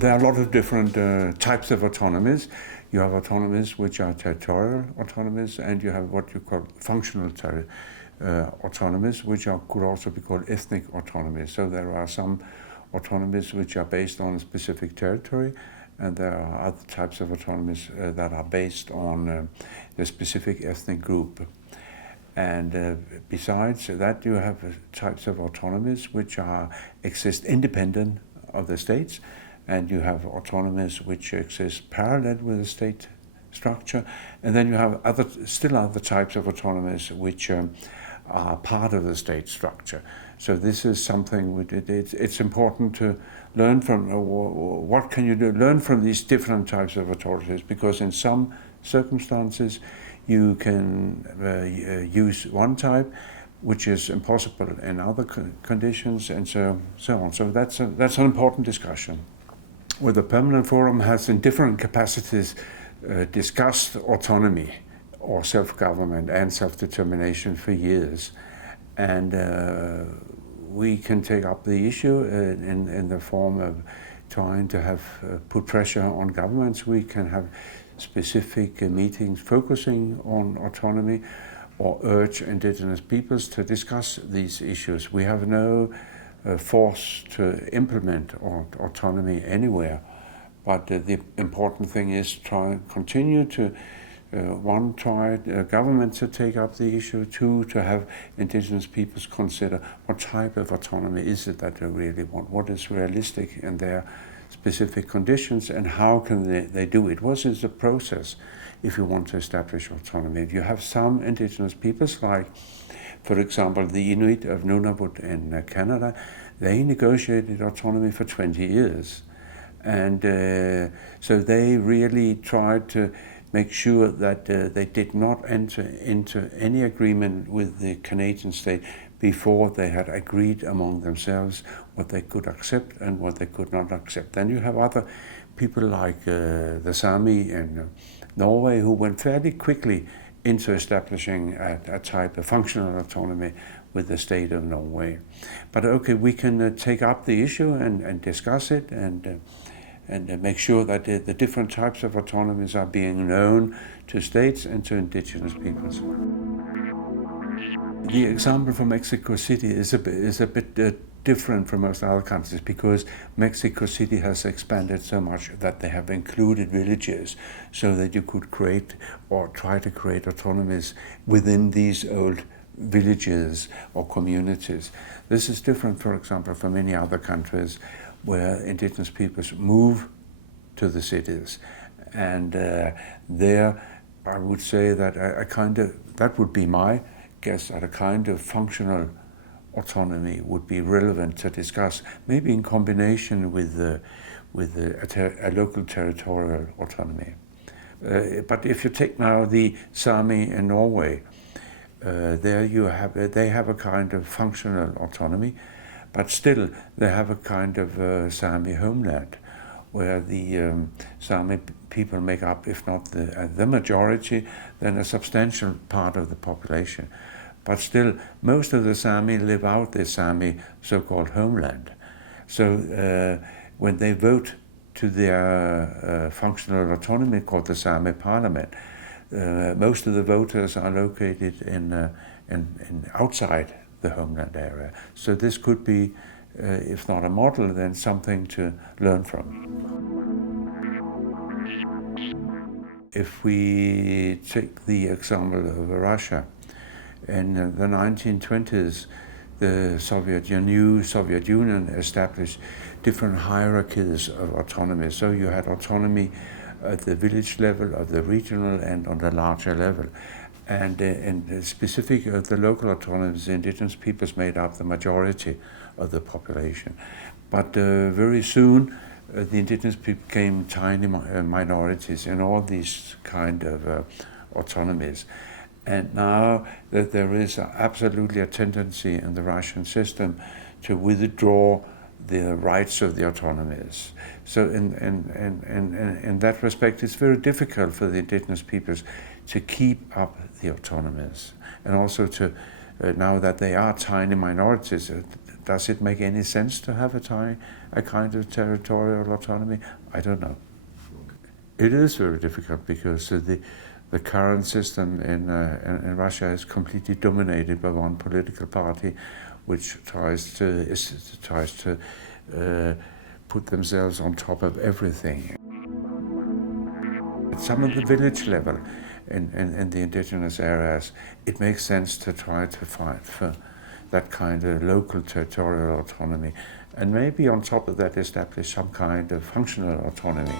There are a lot of different types of autonomies. You have autonomies which are territorial autonomies, and you have what you call functional autonomies, which could also be called ethnic autonomies. So there are some autonomies which are based on a specific territory, and there are other types of autonomies that are based on the specific ethnic group. And besides that, you have types of autonomies which exist independent of the states, and you have autonomies which exist parallel with the state structure, and then you have still other types of autonomies which are part of the state structure. So this is something it's important to learn from. What can you do? Learn from these different types of authorities, because in some circumstances you can use one type, which is impossible in other conditions, and so on. So that's an important discussion. Well, the Permanent Forum has in different capacities discussed autonomy or self-government and self-determination for years. And we can take up the issue in the form of trying to have put pressure on governments. We can have specific meetings focusing on autonomy, or urge indigenous peoples to discuss these issues. We have no force to implement autonomy anywhere, but the important thing is continue to try government to take up the issue, two, to have indigenous peoples consider what type of autonomy is it that they really want, what is realistic in their specific conditions, and how can they do it. What is the process if you want to establish autonomy? If you have some indigenous peoples, like for example the Inuit of Nunavut in Canada, they negotiated autonomy for 20 years, and so they really tried to make sure that they did not enter into any agreement with the Canadian state before they had agreed among themselves what they could accept and what they could not accept. Then you have other people like the Sami in Norway, who went fairly quickly into establishing a type of functional autonomy with the state of Norway. But okay, we can take up the issue and discuss it, and make sure that the different types of autonomies are being known to states and to indigenous peoples. The example from Mexico City is a bit different from most other countries, because Mexico City has expanded so much that they have included villages, so that you could create or try to create autonomies within these old villages or communities. This is different, for example, from many other countries where indigenous peoples move to the cities, and there I would say that that would be my guess, that a kind of functional autonomy would be relevant to discuss, maybe in combination with a local territorial autonomy. But if you take now the Sami in Norway, they have a kind of functional autonomy, but still they have a kind of Sami homeland, where the Sami people make up, if not the majority, then a substantial part of the population. But still, most of the Sami live out their Sami so-called homeland. So when they vote to their functional autonomy called the Sami parliament, most of the voters are located in outside the homeland area. So this could be, if not a model, then something to learn from. If we take the example of Russia, in the 1920s, the new Soviet Union established different hierarchies of autonomy. So you had autonomy at the village level, at the regional, and on the larger level. And in specific, the local autonomies, the indigenous peoples made up the majority of the population. But very soon, the indigenous people became tiny minorities in all these kind of autonomies. And now that there is absolutely a tendency in the Russian system to withdraw the rights of the autonomies. So in that respect, it's very difficult for the indigenous peoples to keep up the autonomies. And also to, now that they are tiny minorities, Does it make any sense to have a kind of territorial autonomy? I don't know. It is very difficult because the current system in Russia is completely dominated by one political party, which tries to put themselves on top of everything. At some of the village level in the indigenous areas, it makes sense to try to fight for that kind of local territorial autonomy, and maybe on top of that establish some kind of functional autonomy.